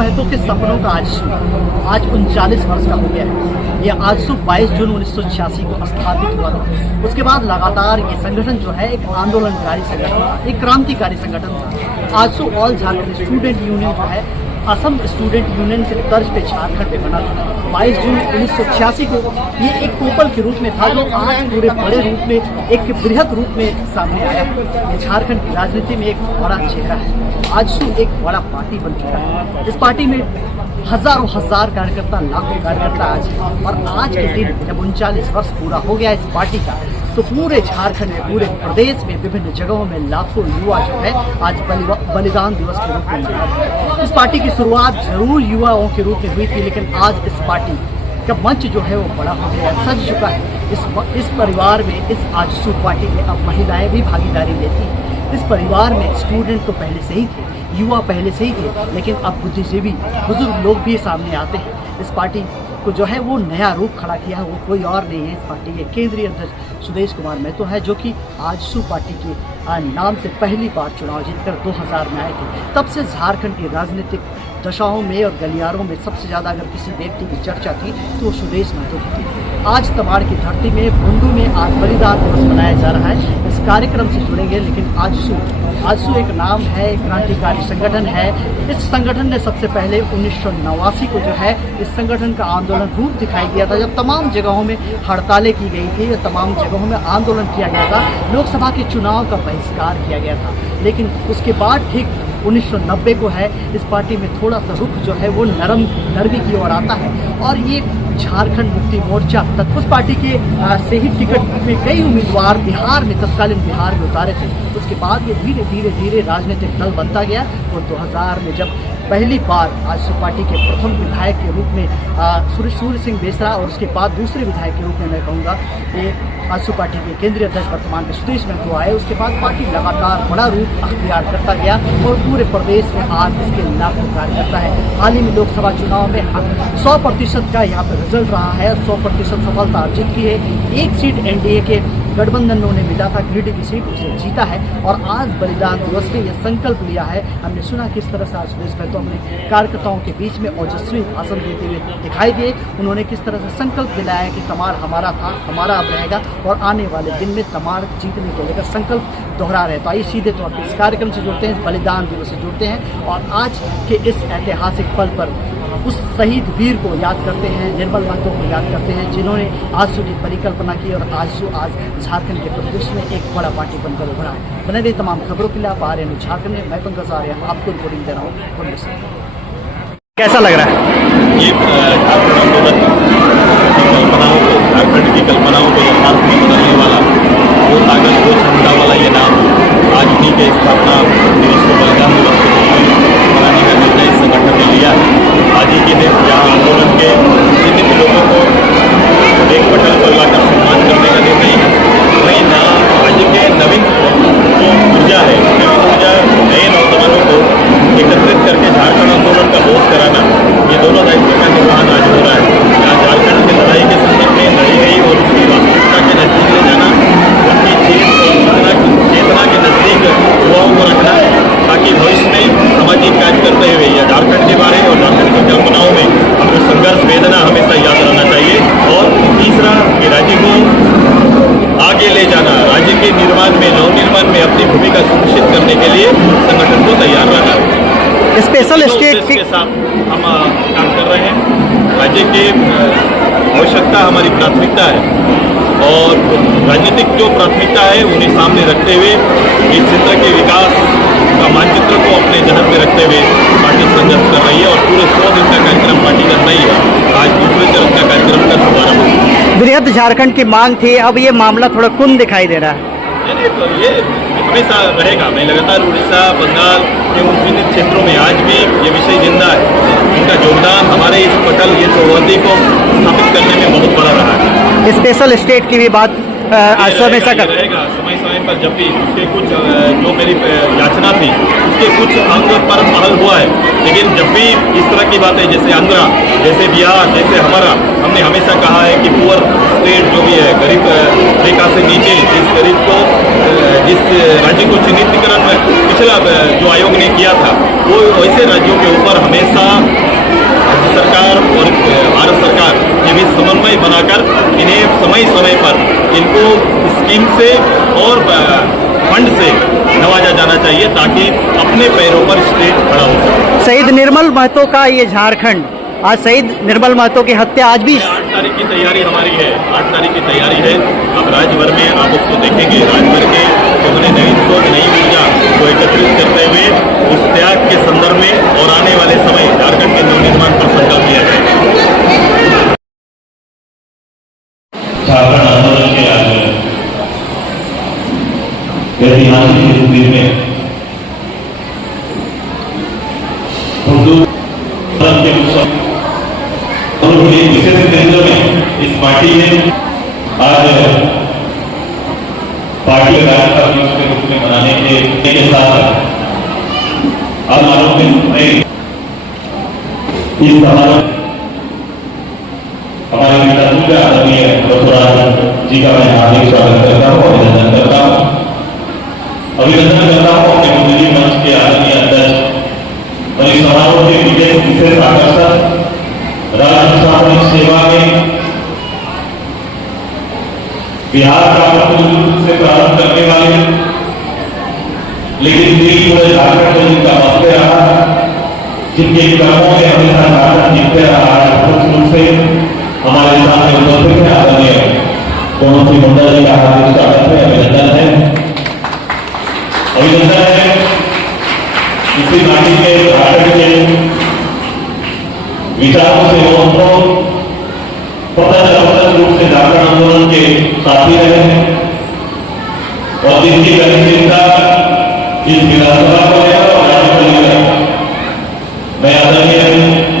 महतो के सपनों का आज 39 वर्ष का हो गया है। ये आजसू 22 जून 1986 को स्थापित हुआ था। उसके बाद लगातार ये संगठन जो है एक आंदोलनकारी संगठन, एक क्रांतिकारी संगठन था। AJSU all Jharkhand student union जो है असम स्टूडेंट यूनियन के तर्ज पे झारखंड में बना था। 22 जून 1986 को ये एक पोपल के रूप में था, जो आज पूरे बड़े रूप में, एक बृहद रूप में सामने आया। ये झारखंड की राजनीति में एक बड़ा चेहरा है। आजसू एक बड़ा पार्टी बन चुका है। इस पार्टी में हजारों हजार कार्यकर्ता, लाखों कार्यकर्ता आज हैं। और आज के दिन जब 39 वर्ष पूरा हो गया इस पार्टी का, तो पूरे झारखंड में, पूरे प्रदेश में, विभिन्न जगहों में लाखों युवा जो है आज बलिदान दिवस के रूप में मना रहे हैं। इस पार्टी की शुरुआत जरूर युवाओं के रूप में हुई थी, लेकिन आज इस पार्टी का मंच जो है वो बड़ा हो गया, सज चुका है। इस परिवार में, इस आजसू पार्टी में अब महिलाएं भी भागीदारी लेती हैं। इस परिवार में स्टूडेंट तो पहले से ही थे, युवा पहले से ही थे, लेकिन अब बुद्धिजीवी, बुजुर्ग लोग भी सामने आते हैं। इस पार्टी को जो है वो नया रूप खड़ा किया है, वो कोई और नहीं है। इस पार्टी के केंद्रीय अध्यक्ष सुदेश कुमार महतो है, जो कि आजसू पार्टी के नाम से पहली बार चुनाव जीतकर 2000 में आए थे। तब से झारखंड की राजनीतिक दशाओं में और गलियारों में सबसे ज़्यादा अगर किसी व्यक्ति की चर्चा थी तो वो सुदेश महतो की थी। आज तमाड़ की धरती में, बुंडू में आज बलिदान दिवस मनाया जा रहा है। इस कार्यक्रम से जुड़ेंगे, लेकिन आजसू एक नाम है, एक क्रांतिकारी संगठन है। इस संगठन ने सबसे पहले 1989 को जो है इस संगठन का आंदोलन रूप दिखाई दिया था, जब तमाम जगहों में हड़तालें की गई थी, तमाम जगहों में आंदोलन किया गया था, लोकसभा के चुनाव का बहिष्कार किया गया था। लेकिन उसके बाद ठीक 1990 को है इस पार्टी में थोड़ा सा रुख जो है वो नरमी की ओर आता है। और ये झारखंड मुक्ति मोर्चा तक उस पार्टी के से ही टिकट में कई उम्मीदवार बिहार में, तत्कालीन बिहार में उतारे थे। उसके बाद ये धीरे धीरे राजनीतिक दल बनता गया और 2000 में जब पहली बार आजसू पार्टी के प्रथम विधायक के रूप में सूर्य सिंह बेसरा, और उसके बाद दूसरे विधायक के रूप में मैं कहूँगा ये आजसू पार्टी के केंद्रीय अध्यक्ष वर्तमान में सुदेश महतो आए। उसके बाद पार्टी लगातार बड़ा रूप अख्तियार करता गया और पूरे प्रदेश में आज इसके लाखों कार्यकर्ता है। हाल ही में लोकसभा चुनाव में 100% का यहाँ पर रिजल्ट रहा है, 100% सफलता अर्जित की है। एक सीट एनडीए के गठबंधन ने मिला था, गिरिडीह की सीट, उसे जीता है। और आज बलिदान दिवस में यह संकल्प लिया है। हमने सुना किस तरह से आज सुदेश महतो अपने कार्यकर्ताओं के बीच में ओजस्वी भाषण देते हुए दिखाई दिए। उन्होंने किस तरह से संकल्प दिलाया कि तमाड़ हमारा था, हमारा अब रहेगा, और आने वाले दिन में तमाड़ जीतने को लेकर संकल्प दोहरा रहे। तो आइए सीधे तौर पर इस कार्यक्रम से जुड़ते हैं, बलिदान दिवस से जुड़ते हैं और आज के इस ऐतिहासिक पल पर उस शहीद वीर को याद करते हैं, निर्मल महतो को याद करते हैं, जिन्होंने आजसू की परिकल्पना की और आजसू आज झारखंड के प्रदेश में एक बड़ा पार्टी बनकर उभरा है। बने रही तमाम खबरों के लिए आप आ रहे हैं झारखंड में। मैं पंकज आर्य आपको रिपोर्टिंग दे रहा हूँ। कैसा लग रहा है ये झारखंड आंदोलन झारखंड की कल्पनाओं को यथार्थ में बदलने वाला, वो ताकत, वो क्षमता वाला ये नाम आज उन्हीं के स्थापना दिवस को बलिदान दिवस को मनाने का निर्णय इस संगठन ने लिया है। आज ही के दिन यहाँ आंदोलन के चिन्हित लोगों को एक पटल पर लाकर सम्मान करने का निर्णय है। वहीं ना आज के नवीन जो ऊर्जा है, नए नौजवानों को एकत्रित करके झारखंड आंदोलन का बोध कराना, ये दोनों दायित्व का निर्वहन आज हो रहा है। यहाँ झारखंड की लड़ाई के संदर्भ में लड़ी गई और उसकी वास्तविकता के नजदीक ले जाना, उनकी चेतना के नजदीक युवाओं को रखना, ताकि भविष्य में सामाजिक कार्य करते हुए या झारखंड के बारे और झारखंड की कल्पनाओं में हमको संघर्ष वेदना हमेशा याद रहना चाहिए। और तीसरा, कि राज्य को आगे ले जाना, राज्य के निर्माण में, नवनिर्माण में अपनी भूमिका सुनिश्चित करने के लिए संगठन को तैयार रहना। स्पेशल स्टेट के साथ हम काम कर रहे हैं। राज्य की आवश्यकता हमारी प्राथमिकता है और राजनीतिक जो प्राथमिकता है उन्हें सामने रखते हुए इस क्षेत्र के विकास का मानचित्र को अपने जहन में रखते हुए पार्टी संघर्ष कर रही है और पूरे 100 दिन का कार्यक्रम पार्टी कर रही है। आज दूसरे चरण का कार्यक्रम का शुभारंभ हुआ। बृहद झारखंड की मांग थी, अब ये मामला थोड़ा कुंद दिखाई दे रहा है। तो ये हमेशा रहेगा। मैं लगातार उड़ीसा, बंगाल के उन चिन्हित क्षेत्रों में आज भी ये विषय जिंदा है। इनका योगदान हमारे इस पटल, ये चौहदी को स्थापित करने में बहुत बड़ा रहा है। स्पेशल स्टेट की भी बात हमेशा कर रहेगा। समय पर जब भी उसके कुछ जो मेरी याचना थी उसके कुछ अंग पर पहल हुआ है, लेकिन जब भी इस तरह की बातें, जैसे आंध्रा, जैसे बिहार, जैसे हमारा, हमने हमेशा कहा है कि पुअर स्टेट जो भी है, गरीब रेखा से नीचे जिस गरीब को, जिस राज्य को चिन्हितीकरण पिछला जो आयोग ने किया था, वो वैसे राज्यों के ऊपर हमेशा स्कीम से और फंड से नवाजा जाना चाहिए ताकि अपने पैरों पर स्टेट खड़ा हो सके। शहीद निर्मल महतो का ये झारखंड, आज शहीद निर्मल महतो की हत्या आज भी 8 तारीख की तैयारी हमारी है, 8 तारीख की तैयारी है। अब राज्य भर में आप उसको देखेंगे, राज्य भर के अपने नई सोच नई ऊर्जा को एकत्रित करते हुए उस त्याग के संदर्भ में और आने वाले समय झारखंड के नवनिर्माण पर संकल्प लिया जाएगा। झारखंड आंदोलन के आज ऐतिहासिक इस दिन में उर्दू के उत्सव और विशेष केंद्र में इस पार्टी ने आज पार्टी का कार्यक्रम के रूप में मनाने के साथ आज मालूम है इस समारोह हमारे नेता आदरणीय डॉक्टर जी का मैं हार्दिक स्वागत करता हूँ, अभिनंदन करता हूँ अपने बुद्धिजीवी मंच के आदरणीय अध्यक्ष और इस समारोह के विशेष आकर्षक राज्य प्रशासनिक सेवा में बिहार का प्रतिनिधित्व से प्रारंभ करने वाले लेकिन पूरे झारखंड में जिनका मसले रहा, जिनके कर्मों में हमेशा झारखंड जीतते रहा है, मुख्य रूप से हमारे सामने उपस्थित है आदरणीय पवन सिंह हुड्डा जी का हार्दिक स्वागत है, अभिनंदन है। इसी माटी के झारखंड के विचारों से उनको प्रत्यक्ष रूप से झारखंड आंदोलन के साथी रहे हैं और जिनकी गतिशीलता इस विधानसभा को लेकर और राज्य को लेकर मैं आदरणीय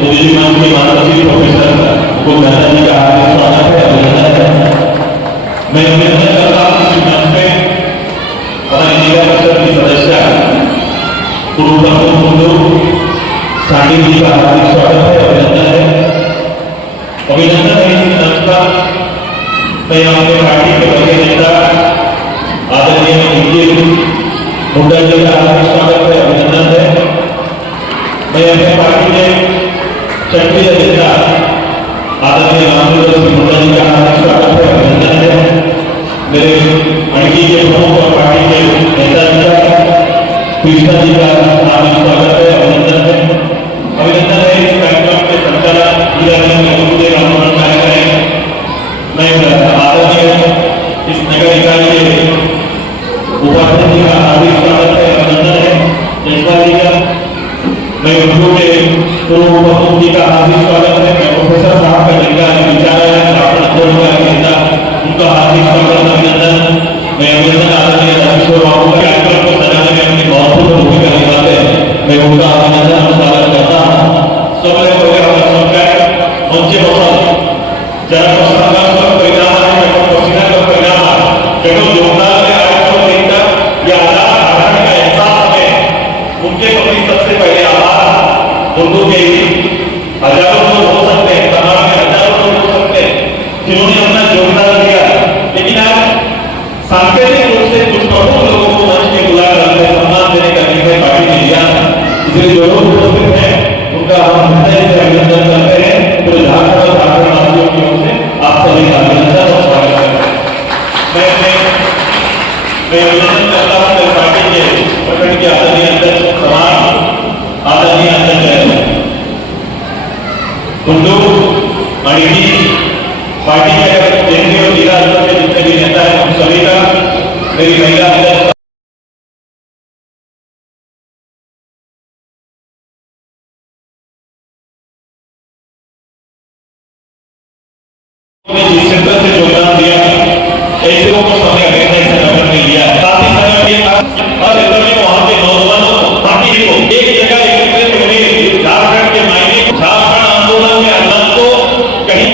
बुद्धिजीवी मंच के महासचिव प्रोफेसर को मेहता जी का हार्दिक स्वागत है, अभिनंदन है। मैं अभिनंदन करता हूँ इस मंच में हमारी जिला परिषद की सदस्य पूर्व साड़ी जी का हार्दिक स्वागत है, अभिनंदन है। अभिनंदन है इस मंच का मैं अपने पार्टी के बड़े नेता आदरणीय हुड्डा जी का हार्दिक स्वागत है, अभिनंदन है। मैं अपने पार्टी के सक्रिय नेता आदरणीय रामचंद्र सिंह हुड्डा जी का हार्दिक स्वागत है, अभिनंदन है। मेरे अणकी के प्रमुख और पार्टी के नेता जी का कृष्णा जी का हार्दिक स्वागत है, अभिनंदन है। अभिनंदन है इस कार्यक्रम के संचालक मैं आदरणीय इस नगर इकाई के उपाध्यक्ष जी का हार्दिक स्वागत है, अभिनंदन है। जयपाल जी का मैं उर्दू के पूर्व उपाध्यक्ष जी का हार्दिक स्वागत है। मैं प्रोफेसर साहब का जिनका विचार है आंदोलन का नेता उनका हार्दिक स्वागत, अभिनंदन। मैं अभिनंदन आदरणीय रामेश्वर बाबू के कार्यक्रम को सजाने में अपनी महत्वपूर्ण भूमिका निभाते हैं, मैं उनका अभिनंदन और स्वागत करता हूँ। सब मंचे बसल जरा संघर्ष परिणाम पसीना का परिणाम केवल योगदान में या आधार का एहसास में उनके प्रति सबसे पहले आभार। उर्दू के हजारों लोग हो सकते हैं, तनाव में हजारों लोग हो सकते हैं जिन्होंने अपना योगदान दिया, लेकिन आज सांकेतिक रूप से कुछ प्रमुख लोगों को मंच में बुलाकर उन्हें सम्मान देने का निर्णय पार्टी ने लिया, इसलिए जो लोग उपस्थित हैं उनका हम हृदय से अभिनंदन करते हैं। पूरे झारखंड और झारखंड वासियों की ओर से आप सभी का अभिनंदन और स्वागत करते हैं। मैं अभिनंदन करता हूँ मेरी पार्टी के प्रखंड के आदरणीय अध्यक्ष समान आदरणीय अध्यक्ष कुंडू अणिकी पार्टी के केंद्रीय और जिला स्तर के जितने भी नेता हैं उन सभी का, मेरी महिला अध्यक्ष जिस क्षेत्र से योगदान दिया ऐसे लोगों को सामने रखने से नगर में लिया है। साथ ही समय में हर क्षेत्र में वहाँ के नौजवानों को पार्टी को एक जगह एकत्रित होने झारखंड के मायने झारखंड आंदोलन में अल्लाह को कहीं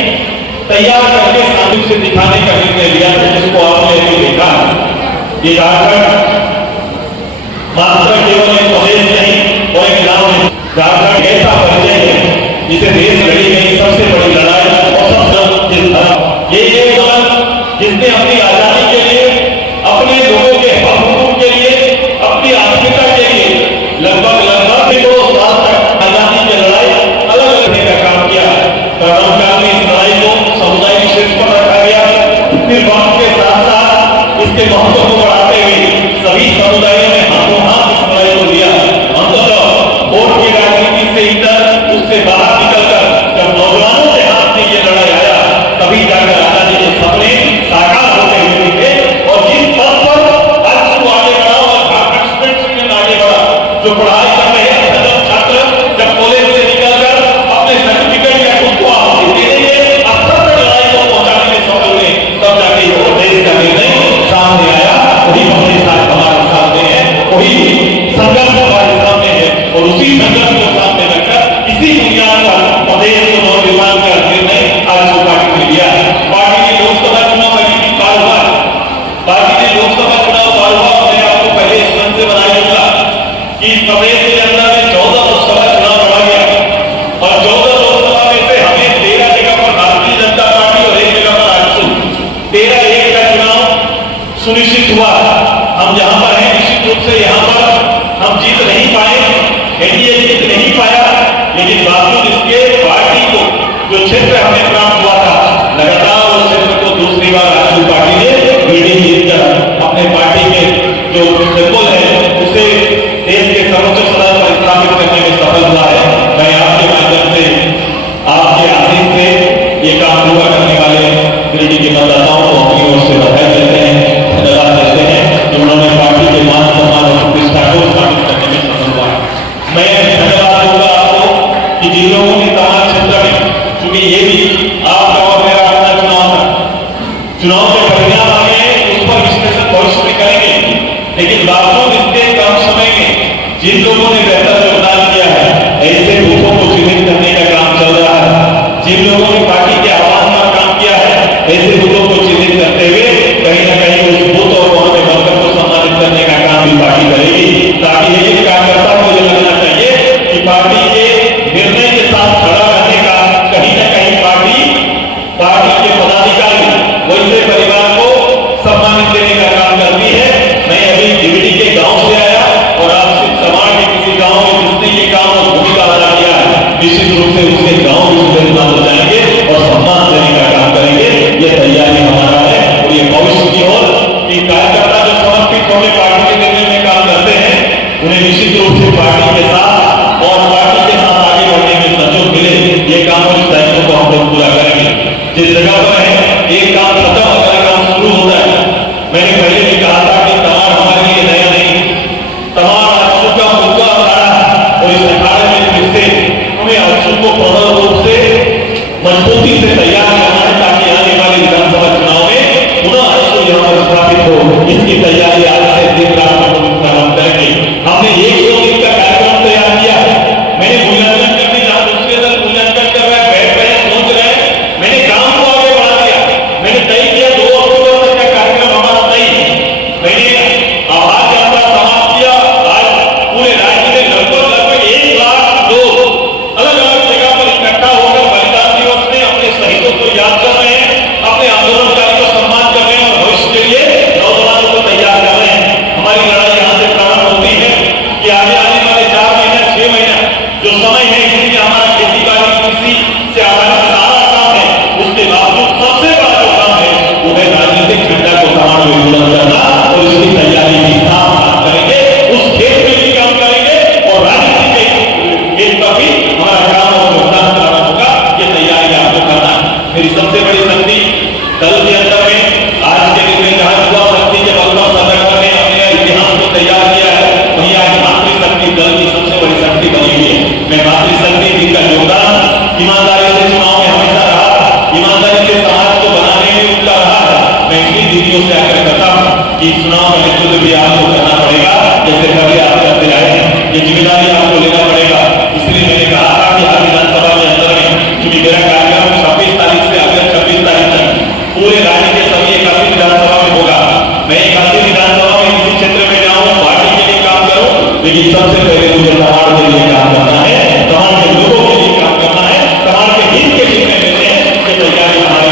तैयार करके सामने से दिखाने का निर्णय लिया था, जिसको आपने अभी देखा। ये झारखंड मात्र केवल एक प्रदेश नहीं और एक गाँव नहीं, झारखंड ऐसा परिचय है जिसे देश लड़ी गई सबसे बड़ी लड़ाई और सबसे ये जिसने अपनी आजादी के लिए, अपने लोगों के हक के लिए, अपनी आस्मिकता के लिए लगभग 2 साल तक आजादी की लड़ाई अलग करने का काम किया। प्रारंभ में इस लड़ाई को समुदाय विशेष पर रखा गया, फिर वक्त के साथ साथ इस महत्व को बढ़ाते हुए सभी समुदायों ने हाथों हाथ इस लड़ाई को लिया। अंततः वोट की राजनीति से इधर उससे बाहर निकलकर जब नौजवानों के हाथ में ये लड़ाई आया, तभी जाकर आजादी के सपने साकार होते हुए दिखे। और जिस पथ पर आजसू आगे बढ़ा और झारखंड स्टेट यूनियन आगे बढ़ा, जो पढ़ाई कर रहे छात्र जब कॉलेज से निकलकर अपने सर्टिफिकेट या खुद को आहुति देने के स्तर पर लड़ाई को पहुंचाने में सफल हुए, तब जाके इस देश का निर्णय सामने आया। वही हमारे साथ हमारे सामने है, वही संघर्ष हमारे सामने है, और उसी संघर्ष को सामने रखकर इसी बुनियाद पर प्रदेश को नौनिर्माण का निर्णय आज पार्टी ने लिया। पार्टी ने लोकसभा चुनाव पार हुआ, पार्टी ने लोकसभा चुनाव पार हुआ। मैं आपको पहले इस मंच से बनाया था कि इस प्रदेश के अंदर में 14 लोकसभा चुनाव लड़ा गया, और 14 लोकसभा में से हमें 13 जगह पर भारतीय जनता पार्टी और 1 जगह पर आजसू 13-1 का चुनाव सुनिश्चित हुआ। हम यहाँ पर हैं, निश्चित रूप से यहाँ पर हम जीत नहीं पाए, एनडीए जीत नहीं पाया, लेकिन बावजूद इसके पार्टी को जो क्षेत्र हमें प्राप्त हुआ था, लगातार उस क्षेत्र को दूसरी बार आजसू पार्टी ने लीडिंग जीतकर अपने पार्टी के जो सिंबल है उसे देश के सर्वोच्च सदन पर स्थापित करने में सफल हुआ है। मैं आपके माध्यम से, आपके आशीष से ये काम पूरा करने वाले गिरिडीह के मतदाताओं को अपनी ओर से बधाई देते हैं, धन्यवाद देते हैं कि उन्होंने पार्टी के मान सम्मान और प्रतिष्ठा को स्थापित करने में सफल हुआ। मैं धन्यवाद दूंगा आपको कि जिन लोगों ने तमाम क्षेत्र में, चूंकि ये भी आपका और मेरा अपना चुनाव था, चुनाव के परिणाम आ गए, उस पर विश्लेषण भविष्य में करेंगे, लेकिन बावजूद इसके कम समय में जिन लोगों ने बेहतर योगदान किया है, ऐसे बूथों को चिन्हित करने का काम चल रहा है। जिन लोगों ने पार्टी के आह्वान पर काम किया है, ऐसे बूथों को चिन्हित करते हुए कहीं ना कहीं उस बूथ और वहां पे वर्कर को सम्मानित करने का काम भी पार्टी करेगी, ताकि ये कार्यकर्ता को ये लगना चाहिए कि पार्टी के निर्णय के साथ खड़ा रहने का कहीं ना कहीं पार्टी के पदाधिकारी वैसे परिवार को सम्मानित देने का काम करती है। मैं अभी गिरिडीह के गांव से आया, और आप समाज के किसी गांव में जिसने ये काम और भूमिका अदा किया है, निश्चित रूप से उसके गांव भी सुधरमान हो जाएंगे और सम्मान देने का काम करेंगे। ये तैयारी हमारा है, और ये भविष्य की ओर कि कार्यकर्ता जो समर्पित होकर पार्टी के निर्णय में काम करते हैं, उन्हें निश्चित रूप से पार्टी के साथ और पार्टी के साथ आगे बढ़ने में सहयोग मिले। ये काम और इस दायित्व को हम लोग पूरा करेंगे। जिस जगह पर है एक काम खत्म, अगला काम शुरू होता है। मैंने पहले भी कहा था कि तमाम हमारे लिए नया नहीं, तमाम आजसू का मुद्दा अखाड़ा है, और इस अखाड़े में फिर से हमें आजसू को प्रबल रूप से मजबूती से तैयार करना है, ताकि आने वाले विधानसभा चुनाव में पुनः आजसू यहाँ पर स्थापित हो। इसकी तैयारी आज से दिन रात हम करेंगे। हमने 100 दिन का कार्यक्रम तैयार किया है। मैंने मूल्यांकन करने जहां दूसरे दल मूल्यांकन कर रहे हैं, बैठ रहे हैं, सोच रहे हैं, मैंने काम को आगे बढ़ा दिया। मैंने तय किया 2 अक्टूबर तक का कार्यक्रम हमारा तय है। मैंने आभार यात्रा समाप्त किया। आज पूरे राज्य में लगभग 1 लाख लोग अलग अलग जगह पर इकट्ठा होकर बलिदान दिवस में अपने शहीदों को याद कर रहे हैं, अपने आंदोलनकारी को सम्मान कर रहे हैं, और भविष्य के लिए नौजवानों को तैयार कर रहे हैं। हमारी लड़ाई यहाँ से प्रारंभ होती है कि आगे आने वाले 4 महीने 6 महीना जो समय है, इसलिए हमारा खेती बाड़ी कृषि से आधारित सारा काम है। उसके बावजूद सबसे बड़ा जो काम है वो है राजनीतिक झंडा को कमांड में बुलंद करना, और इसकी तैयारी भी साथ साथ करेंगे। उस खेत में भी काम करेंगे, और राजनीति के खेत पर भी हमारा काम और योगदान कराना होगा। ये तैयारी आपको करना है। मेरी सबसे बड़ी शक्ति दल के अंदर में आज के दिन में जहां युवा शक्ति के बल पर संगठन ने अपने इतिहास को तैयार किया है, वही आज मातृशक्ति दल की सबसे बड़ी शक्ति बनी हुई है। मैं मातृशक्ति जिनका योगदान ईमानदारी से चुनाव में हमेशा रहा, ईमानदारी से समाज को बनाने में उनका रहा है, मैं इसलिए दीदियों से आग्रह करता हूँ कि चुनाव का नेतृत्व भी आपको करना पड़ेगा, जैसे पहले आप करते आए हैं। ये जिम्मेदारी आपको लेना पड़ेगा। इसलिए मैंने कहा था कि हर विधानसभा के अंदर में, क्योंकि मेरा कार्यक्रम 26 तारीख से अगले 26 तारीख तक पूरे राज्य के सभी 81 विधानसभा में होगा। मैं 81 विधानसभा में किसी क्षेत्र में जाऊँ, पार्टी के लिए काम करूँ, लेकिन सबसे पहले मुझे समाज के लिए काम करना है, समाज के लोगों के लिए काम करना है, समाज के हित के लिए लेते हैं। ये तैयारी हमारी।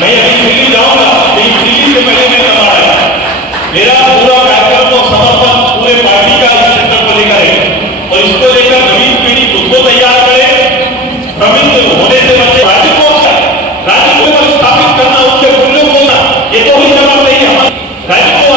मैं अभी दिल्ली जाऊंगा, लेकिन दिल्ली से पहले मैं कमा रहा मेरा पूरा कार्यक्रम और समर्पण पूरे पार्टी का इस क्षेत्र को लेकर है, और इसको लेकर नवीन पीढ़ी खुद को तैयार करे, भ्रमित होने से बचे। राज्य को स्थापित करना, उसके मूल्यों को, ये तो ही जवाब नहीं है। राज्य को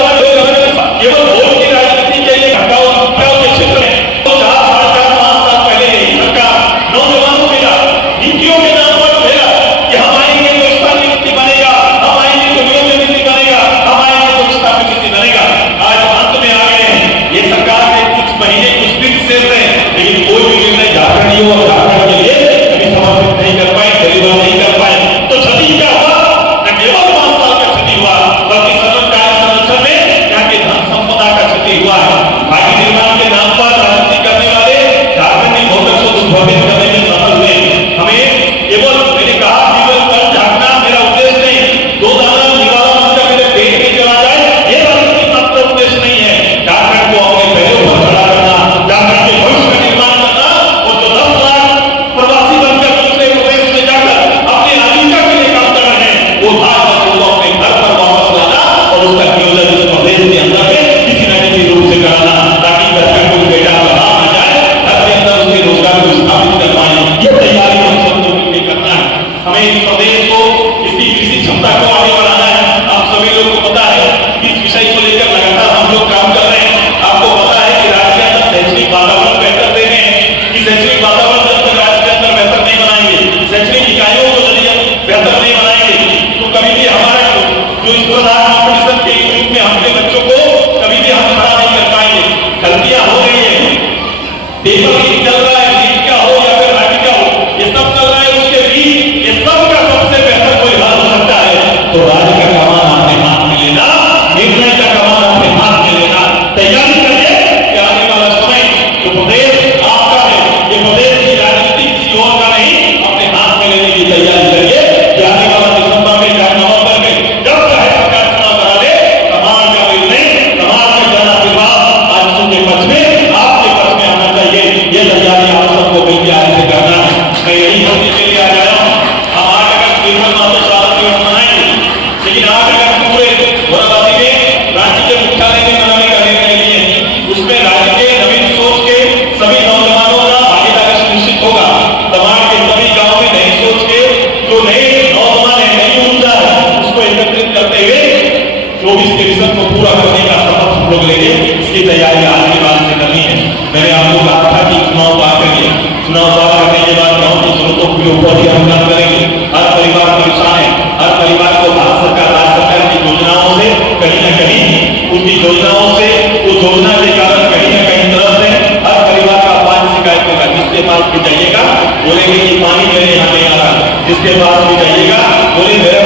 तैयारी आज के बाद से करनी है। मैंने आपको कहा था कि चुनाव पार करिए, चुनाव पार करने के बाद गांव की जरूरतों के ऊपर भी हम काम करेंगे। हर परिवार परेशान है, हर परिवार को भारत सरकार, राज्य सरकार की योजनाओं से कहीं ना कहीं, उनकी योजनाओं से, उस योजना के कारण कहीं ना कहीं तरफ है। हर परिवार का पानी शिकायत होगा। जिसके पास भी जाइएगा बोलेंगे कि पानी मेरे यहाँ नहीं आ रहा। जिसके पास भी जाइएगा बोले मेरे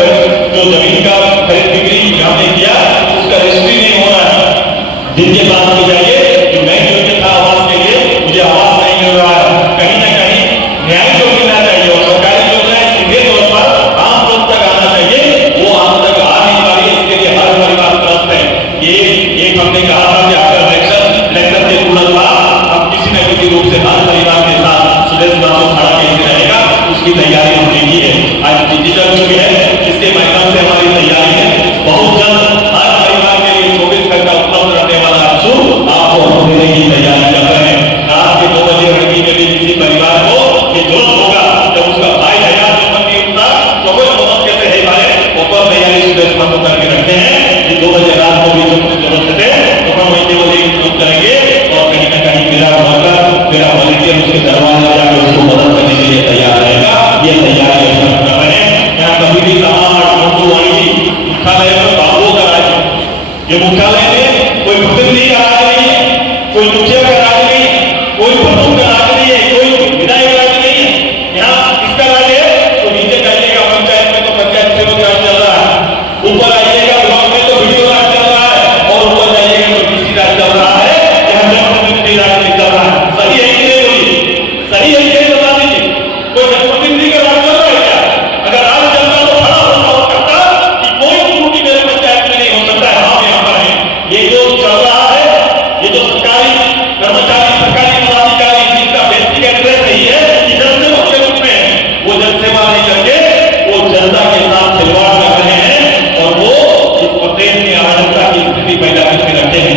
जो जमीन का खरीद बिक्री यहाँ ने किया उसका रजिस्ट्री नहीं हो रहा है। जिनके पास भी जाइए कि मैं योग्य था आवास के लिए, मुझे आवास नहीं मिल रहा है। कहीं ना कहीं न्याय जो मिलना चाहिए और सरकारी योजनाएं सीधे तौर पर आम लोग तक आना चाहिए, वो आम तक आ नहीं पा रही है। इसके लिए हर परिवार त्रस्त है। ये एक हमने कहा था कि अगर इलेक्शन के तुरंत बाद हम किसी न किसी रूप से हर परिवार के साथ सुदेश बाबू खड़ा कैसे रहेगा उसकी तैयारी हमने की है। आज डिजिटल युग है, इसके माध्यम से हमारी तैयारी है। बहुत जल्द हर परिवार के लिए 24 घंटा उपलब्ध रहने वाला असूल आपको हम देने की तैयारी कर रहे हैं। रात के 2 बजे लड़की के लिए किसी परिवार को ये जरूरत होगा जब उसका भाई हयात नहीं उठता तो कोई मदद कैसे है भाई ऊपर तैयारी सुदेश बाबू करके रखते हैं कि 2 बजे रात को भी जरूरत है तो हम वही केवल एक ग्रुप करेंगे और कहीं ना कहीं मेरा वर्कर, मेरा वॉलंटियर उसके दरवाजे जाकर उसको मदद करने के लिए तैयार रहेगा। ये तैयारी हम कर रहे हैं। यहाँ कभी भी कहा मुख्यालय में बाबू का राज है। ये मुख्यालय में कोई प्रतिनिधि का राज नहीं है, कोई मुखिया का राज नहीं है, कोई प्रमुख का राज नहीं है, कोई विधायक राज नहीं है। यहाँ किसका राज है? तो नीचे जाइएगा पंचायत में तो पंचायत सेवक राज चल रहा है, ऊपर आइएगा ब्लॉक में तो वीडियो राज चल रहा है, और ऊपर जाइएगा तो डीसी राज चल रहा है। यहाँ जनप्रतिनिधि राज नहीं चल रहा है। सही है कि नहीं बोलिए? सही है कि नहीं बता दीजिए। कोई जनप्रतिनिधि का राज चल रहा है क्या? अगर राज चल रहा तो खड़ा हो सकता कि कोई त्रुटि मेरे पंचायत में नहीं हो सकता है। हम यहाँ पर हैं। ये जो चल रहा है, ये जो सरकारी कर्मचारी, सरकारी पदाधिकारी जिनका बेसिक एड्रेस नहीं है कि जनसेवा के रूप में, वो जनसेवा नहीं करके वो जनता के साथ खिलवाड़ कर रहे हैं और वो इस प्रदेश में अराजकता की स्थिति पैदा करके रखे हैं।